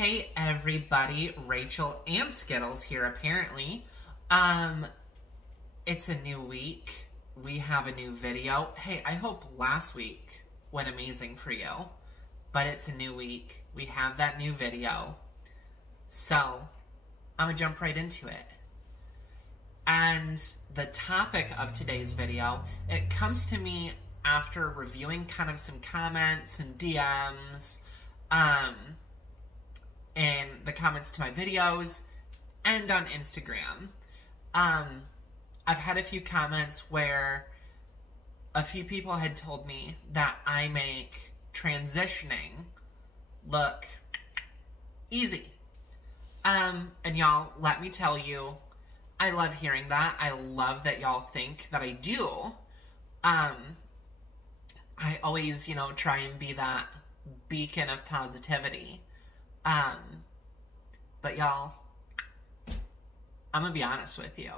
Hey everybody, Rachel and Skittles here apparently. It's a new week. We have a new video. Hey, I hope last week went amazing for you. But it's a new week. We have that new video. So, I'm gonna jump right into it. And the topic of today's video, it comes to me after reviewing kind of some comments and DMs, in the comments to my videos, and on Instagram. I've had a few comments where a few people had told me that I make transitioning look easy. And y'all, let me tell you, I love hearing that. I love that y'all think that I do. I always, try and be that beacon of positivity. But y'all, I'm gonna be honest with you.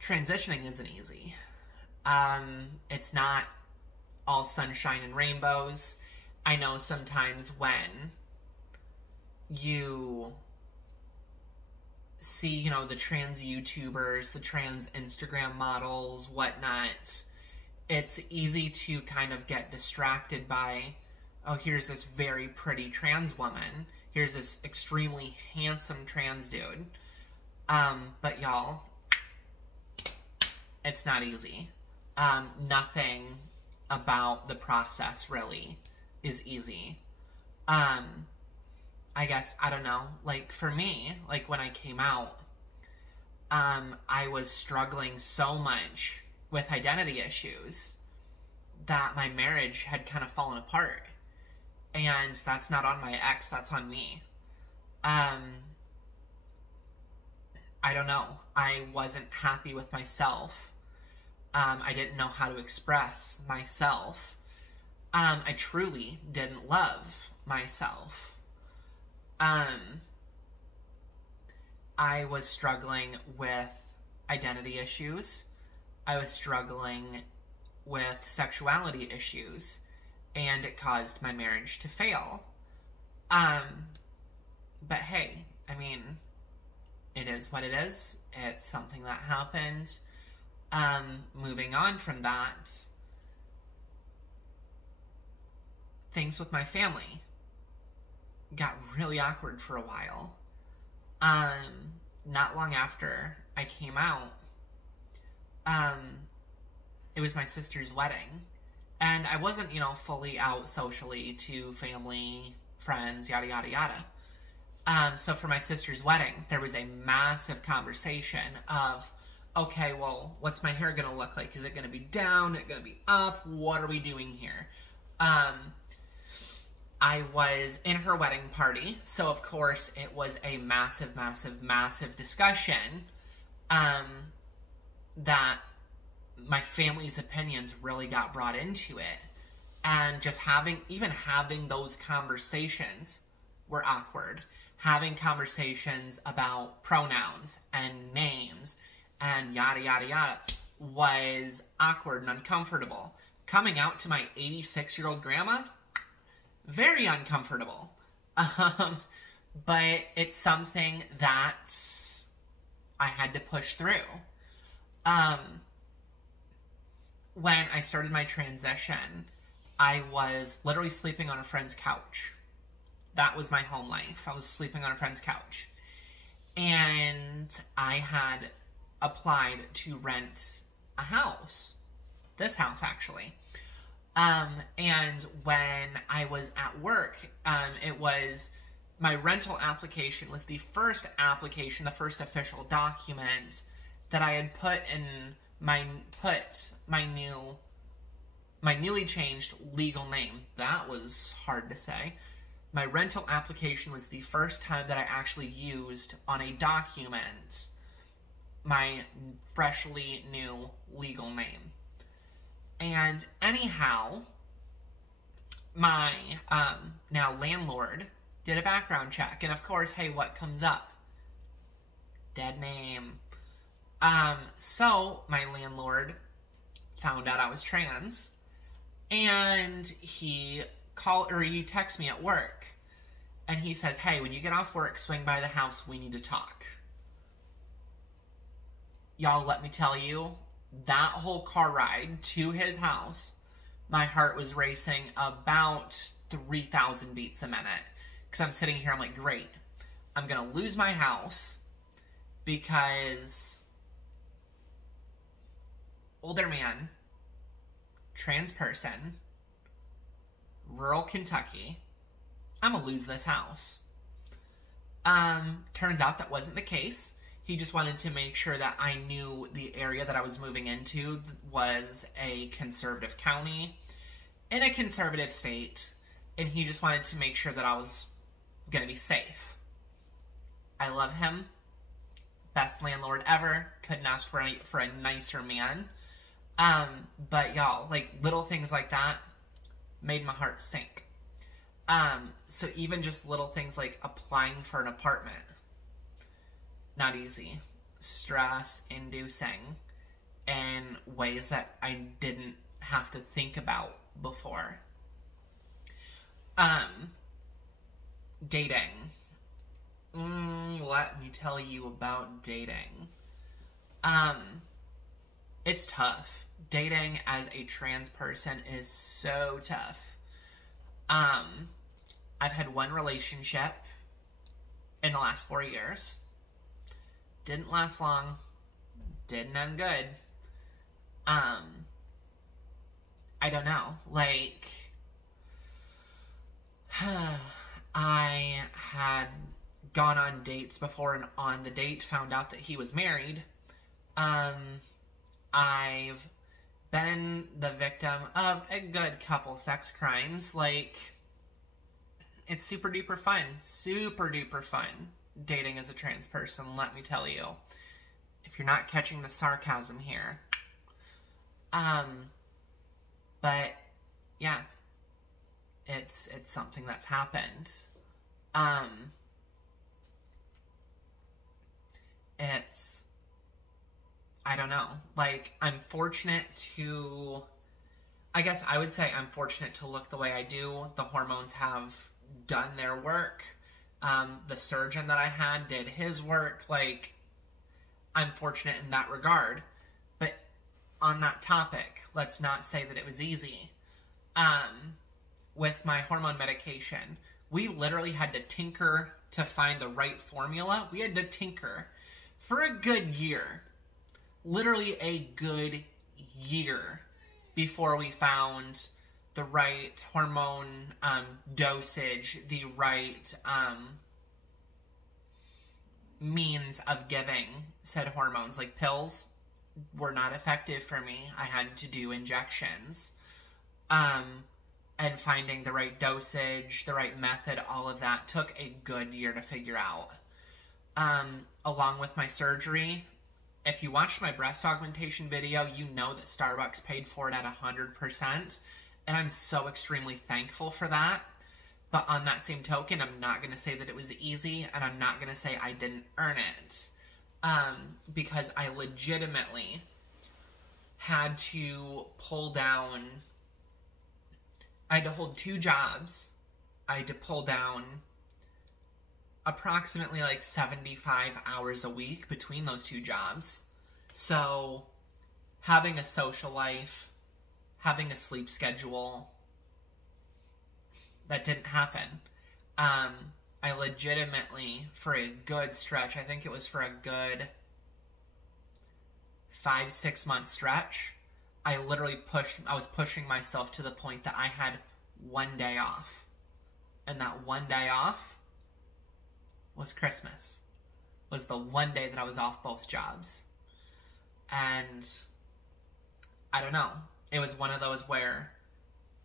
Transitioning isn't easy. It's not all sunshine and rainbows. I know sometimes when you see, the trans YouTubers, the trans Instagram models, whatnot, it's easy to kind of get distracted by, oh, here's this very pretty trans woman. Here's this extremely handsome trans dude. But y'all, it's not easy. Nothing about the process really is easy. I guess, I don't know, for me, when I came out, I was struggling so much with identity issues that my marriage had kind of fallen apart. And that's not on my ex, that's on me. I don't know. I wasn't happy with myself. I didn't know how to express myself. I truly didn't love myself. I was struggling with identity issues. I was struggling with sexuality issues. And it caused my marriage to fail. But hey, I mean, it is what it is. It's something that happened. Moving on from that, things with my family got really awkward for a while. Not long after I came out, it was my sister's wedding. And I wasn't, fully out socially to family, friends, yada, yada, yada. So for my sister's wedding, there was a massive conversation of, okay, well, what's my hair gonna look like? Is it gonna be down? Is it gonna be up? What are we doing here? I was in her wedding party, so of course it was a massive, massive, massive discussion, that my family's opinions really got brought into it. And just having those conversations were awkward. Having conversations about pronouns and names and yada, yada, yada was awkward and uncomfortable. Coming out to my 86-year-old grandma, very uncomfortable. But it's something that I had to push through. When I started my transition, I was literally sleeping on a friend's couch. That was my home life. I was sleeping on a friend's couch. And I had applied to rent a house. This house, actually. And when I was at work, my rental application was the first application, the first official document that I had put in my newly changed legal name. That was hard to say. My rental application was the first time that I actually used on a document my freshly new legal name. And anyhow, my now landlord did a background check, and of course, hey, what comes up? Dead name. So my landlord found out I was trans, and he he texts me at work, and he says, hey, when you get off work, swing by the house, we need to talk. Y'all, let me tell you, that whole car ride to his house, my heart was racing about 3,000 beats a minute. Because I'm sitting here, I'm like, great. I'm going to lose my house because older man, trans person, rural Kentucky, I'm going to lose this house. Turns out that wasn't the case. He just wanted to make sure that I knew the area that I was moving into was a conservative county in a conservative state, and he just wanted to make sure that I was going to be safe. I love him. Best landlord ever. Couldn't ask for a nicer man. But y'all, like, little things like that made my heart sink. So even just little things like applying for an apartment, not easy. Stress-inducing in ways that I didn't have to think about before. Dating. Let me tell you about dating. It's tough. Dating as a trans person is so tough. I've had one relationship in the last 4 years. Didn't last long. Didn't end good. I don't know. Like, I had gone on dates before, and on the date found out that he was married. I've been the victim of a good couple sex crimes. Like, it's super duper fun. Super duper fun dating as a trans person, let me tell you. If you're not catching the sarcasm here. But, yeah. It's something that's happened. It's, I don't know. Like, I'm fortunate to, I guess I would say I'm fortunate to look the way I do. The hormones have done their work. The surgeon that I had did his work. Like, I'm fortunate in that regard. But on that topic, let's not say that it was easy. With my hormone medication, we literally had to tinker to find the right formula. We had to tinker for a good year. Literally a good year before we found the right hormone dosage, the right means of giving said hormones. Like, pills were not effective for me. I had to do injections. And finding the right dosage, the right method, all of that took a good year to figure out. Along with my surgery, if you watched my breast augmentation video, you know that Starbucks paid for it at 100%. And I'm so extremely thankful for that. But on that same token, I'm not going to say that it was easy, and I'm not going to say I didn't earn it. Because I legitimately had to pull down, I had to hold 2 jobs. I had to pull down approximately like 75 hours a week between those 2 jobs. So having a social life, having a sleep schedule, that didn't happen. I legitimately, for a good stretch, I think it was for a good 5-6 month stretch, I literally I was pushing myself to the point that I had 1 day off. And that 1 day off was Christmas. Was the 1 day that I was off both jobs. And I don't know. It was one of those where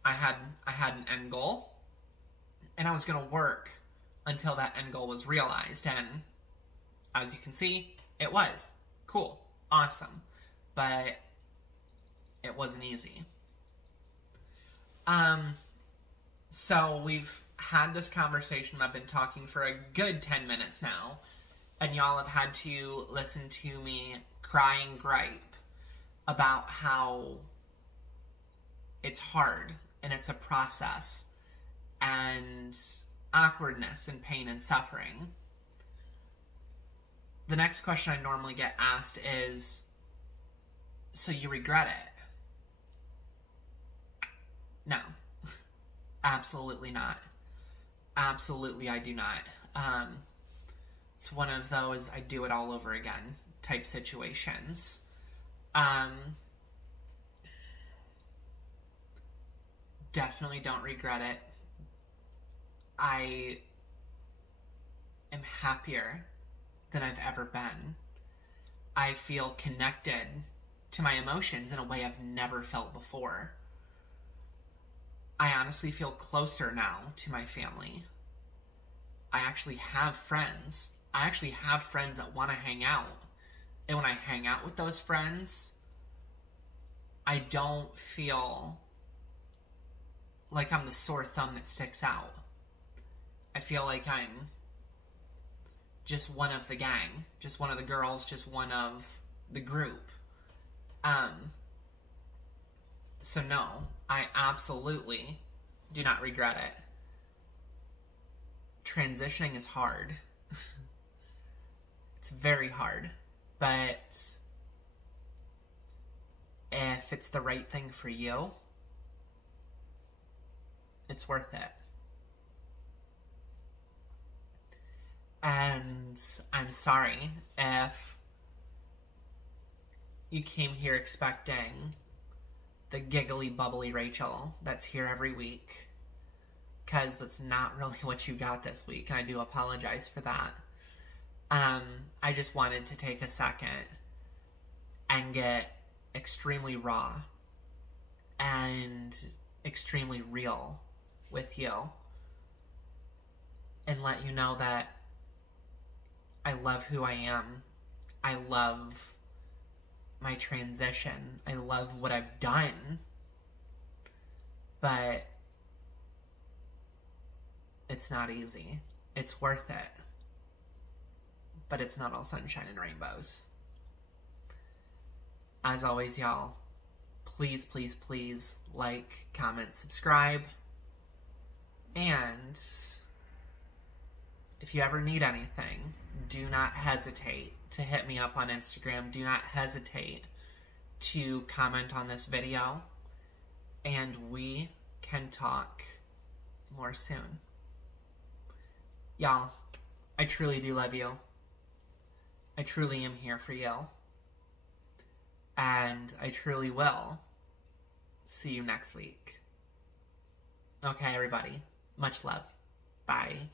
I had an end goal, and I was going to work until that end goal was realized. And as you can see, it was. Cool. Awesome. But it wasn't easy. So we've had this conversation. I've been talking for a good 10 minutes now, and y'all have had to listen to me cry and gripe about how it's hard and it's a process and awkwardness and pain and suffering. The next question I normally get asked is, so you regret it? No. Absolutely not. Absolutely I do not. It's one of those I do it all over again type situations. Definitely don't regret it. I am happier than I've ever been. I feel connected to my emotions in a way I've never felt before. I honestly feel closer now to my family. I actually have friends. I actually have friends that want to hang out. And when I hang out with those friends, I don't feel like I'm the sore thumb that sticks out. I feel like I'm just one of the gang, just one of the girls, just one of the group. So no, I absolutely do not regret it. Transitioning is hard. It's very hard, but if it's the right thing for you, it's worth it. And I'm sorry if you came here expecting the giggly, bubbly Rachel that's here every week, because that's not really what you got this week, and I do apologize for that. I just wanted to take a second and get extremely raw and extremely real with you and let you know that I love who I am. I love my transition. I love what I've done. But it's not easy. It's worth it. But it's not all sunshine and rainbows. As always, y'all, please, please, please like, comment, subscribe. And if you ever need anything, do not hesitate to hit me up on Instagram. Do not hesitate to comment on this video. And we can talk more soon. Y'all, I truly do love you. I truly am here for you. And I truly will see you next week. Okay, everybody. Much love. Bye.